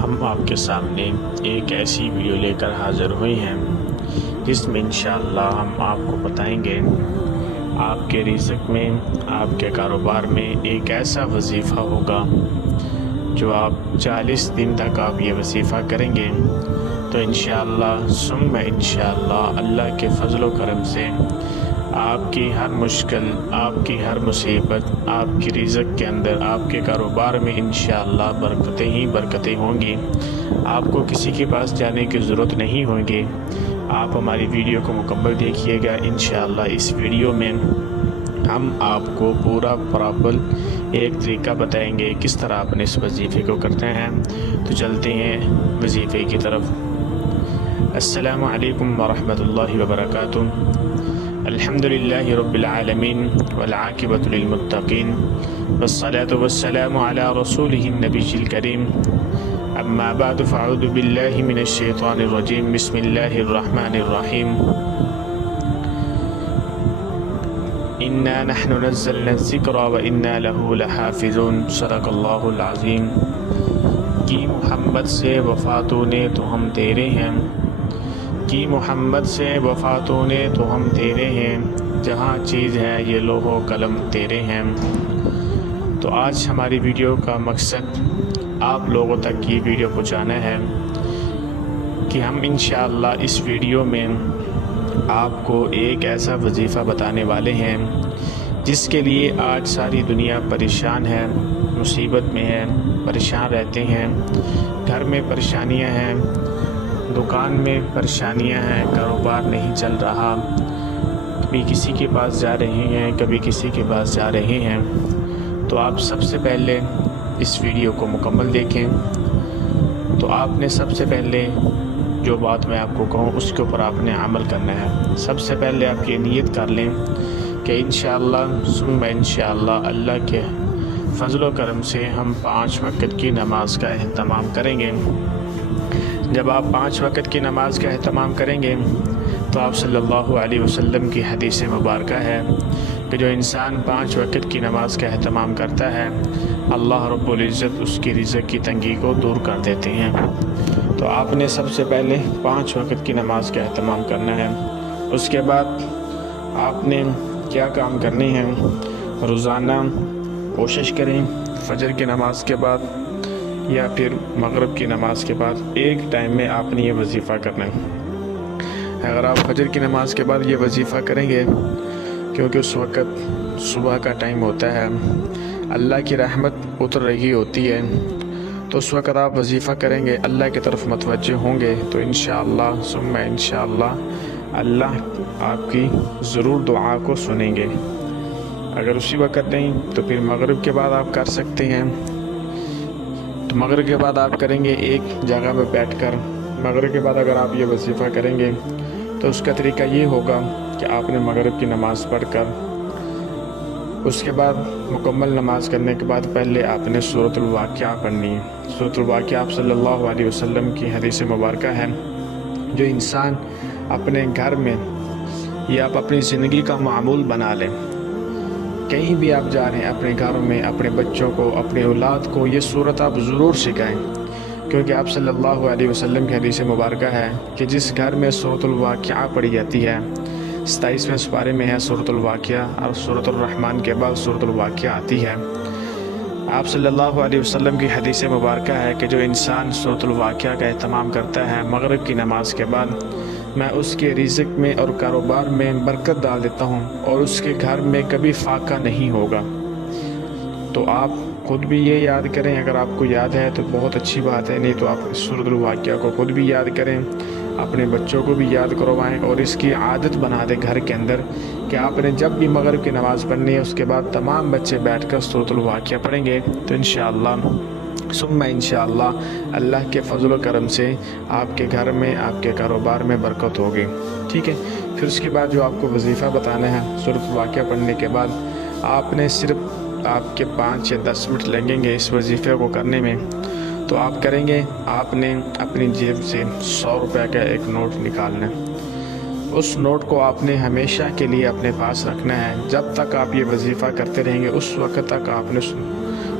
ہم آپ کے سامنے ایک ایسی ویڈیو لے کر حاضر ہوئے ہیں جس میں انشاءاللہ ہم آپ کو بتائیں گے آپ کے رزق میں، آپ کے کاروبار میں ایک ایسا وظیفہ ہوگا جو آپ 40 دن تک آپ یہ وظیفہ کریں گے تو انشاءاللہ ثم انشاءاللہ اللہ کے فضل و کرم سے آپ کی ہر مشکل، آپ کی ہر مصیبت، آپ کی رزق کے اندر، آپ کے کاروبار میں انشاءاللہ برکتیں ہی برکتیں ہوں گی۔ آپ کو کسی کے پاس جانے کی ضرورت نہیں ہوگی۔ آپ ہماری ویڈیو کو مکمل دیکھیے گا۔ انشاءاللہ اس ویڈیو میں ہم آپ کو پورا پراپر ایک طریقہ بتائیں گے کس طرح اپنے اس وظیفے کو کرتے ہیں۔ تو چلتے ہیں وظیفے کی طرف۔ السلام علیکم ورحمۃ اللہ وبرکاتہ۔ الحمدللہ رب العالمین والعاقبۃ للمتقین والصلاة والسلام علی رسولہ النبی الکریم، اما بعد فاعوذ باللہ من الشیطان الرجیم، بسم اللہ الرحمن الرحیم۔ انا نحن نزلنا الذکر وانا له لحافظون، صدق اللہ العظیم۔ کی محمد سے وفاتوں نے تو ہم تیرے ہیں، کی محمد سے وفاتوں نے تو ہم تیرے ہیں، جہاں چیز ہے یہ لوح و قلم تیرے ہیں۔ تو آج ہماری ویڈیو کا مقصد آپ لوگوں تک یہ ویڈیو پہنچانا ہے کہ ہم انشاءاللہ اس ویڈیو میں آپ کو ایک ایسا وظیفہ بتانے والے ہیں جس کے لیے آج ساری دنیا پریشان ہے، مصیبت میں ہے، پریشان رہتے ہیں، گھر میں پریشانیاں ہیں، دکان میں پریشانیاں ہیں، کاروبار نہیں چل رہا، کبھی کسی کے پاس جا رہے ہیں، کبھی کسی کے پاس جا رہے ہیں۔ تو آپ سب سے پہلے اس ویڈیو کو مکمل دیکھیں۔ تو آپ نے سب سے پہلے جو بات میں آپ کو کہوں اس کے اوپر آپ نے عمل کرنا ہے۔ سب سے پہلے آپ یہ نیت کر لیں کہ انشاءاللہ ثم انشاءاللہ اللہ کے فضل و کرم سے ہم 5 وقت کی نماز کا اہتمام کریں گے۔ جب آپ 5 وقت کی نماز کا اہتمام کریں گے تو آپ صلی اللہ علیہ وسلم کی حدیث مبارکہ ہے کہ جو انسان 5 وقت کی نماز کا اہتمام کرتا ہے اللہ رب العزت اس کی رزق کی تنگی کو دور کر دیتے ہیں۔ تو آپ نے سب سے پہلے 5 وقت کی نماز کا اہتمام کرنا ہے۔ اس کے بعد آپ نے کیا کام کرنے ہیں، روزانہ کوشش کریں فجر کی نماز کے بعد یا پھر مغرب کی نماز کے بعد ایک ٹائم میں آپ نے یہ وظیفہ کرنا ہے۔ اگر آپ فجر کی نماز کے بعد یہ وظیفہ کریں گے کیونکہ اس وقت صبح کا ٹائم ہوتا ہے، اللہ کی رحمت اتر رہی ہوتی ہے، تو اس وقت آپ وظیفہ کریں گے، اللہ کی طرف متوجہ ہوں گے تو انشاءاللہ ثم انشاءاللہ اللہ آپ کی ضرور دعا کو سنیں گے۔ اگر اسی وقت نہیں تو پھر مغرب کے بعد آپ کر سکتے ہیں۔ تو مغرب کے بعد آپ کریں گے ایک جگہ میں بیٹھ کر۔ مغرب کے بعد اگر آپ یہ وظیفہ کریں گے تو اس کا طریقہ یہ ہوگا کہ آپ نے مغرب کی نماز پڑھ کر اس کے بعد مکمل نماز کرنے کے بعد پہلے آپ نے سورۃ الواقعہ پڑھنی ہے۔ سورۃ الواقعہ آپ صلی اللہ علیہ وسلم کی حدیث مبارکہ ہے، جو انسان اپنے گھر میں یا آپ اپنی زندگی کا معمول بنا لیں، کہیں بھی آپ جا رہے ہیں اپنے گھروں میں، اپنے بچوں کو، اپنے اولاد کو یہ صورت آپ ضرور سکھائیں، کیونکہ آپ صلی اللہ علیہ وسلم کی حدیث مبارکہ ہے کہ جس گھر میں سورۃ الواقعہ پڑھی جاتی ہے، 27ویں سپارے میں ہے سورۃ الواقعہ، اور سورۃ الرحمن کے بعد سورۃ الواقعہ آتی ہے۔ آپ صلی اللہ علیہ وسلم کی حدیث مبارکہ ہے کہ جو انسان سورۃ الواقعہ کا اہتمام کرتا ہے مغرب کی نماز کے بعد، میں اس کے رزق میں اور کاروبار میں برکت ڈال دیتا ہوں اور اس کے گھر میں کبھی فاقہ نہیں ہوگا۔ تو آپ خود بھی یہ یاد کریں، اگر آپ کو یاد ہے تو بہت اچھی بات ہے، نہیں تو آپ سورۃ الواقعہ کو خود بھی یاد کریں، اپنے بچوں کو بھی یاد کروائیں اور اس کی عادت بنا دیں گھر کے اندر کہ آپ نے جب بھی مغرب کی نماز پڑھنی ہے اس کے بعد تمام بچے بیٹھ کر سورۃ الواقعہ پڑھیں گے تو انشاءاللہ ثم انشاءاللہ اللہ کے فضل و کرم سے آپ کے گھر میں، آپ کے کاروبار میں برکت ہوگی۔ ٹھیک ہے، پھر اس کے بعد جو آپ کو وظیفہ بتانا ہے سورۃ الواقعہ پڑھنے کے بعد، آپ نے صرف آپ کے 5 یا 10 منٹ لگیں گے اس وظیفے کو کرنے میں، تو آپ کریں گے، آپ نے اپنی جیب سے 100 روپے کا ایک نوٹ نکالنا ہے۔ اس نوٹ کو آپ نے ہمیشہ کے لیے اپنے پاس رکھنا ہے، جب تک آپ یہ وظیفہ کرتے رہیں گے اس وقت تک آپ نے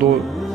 2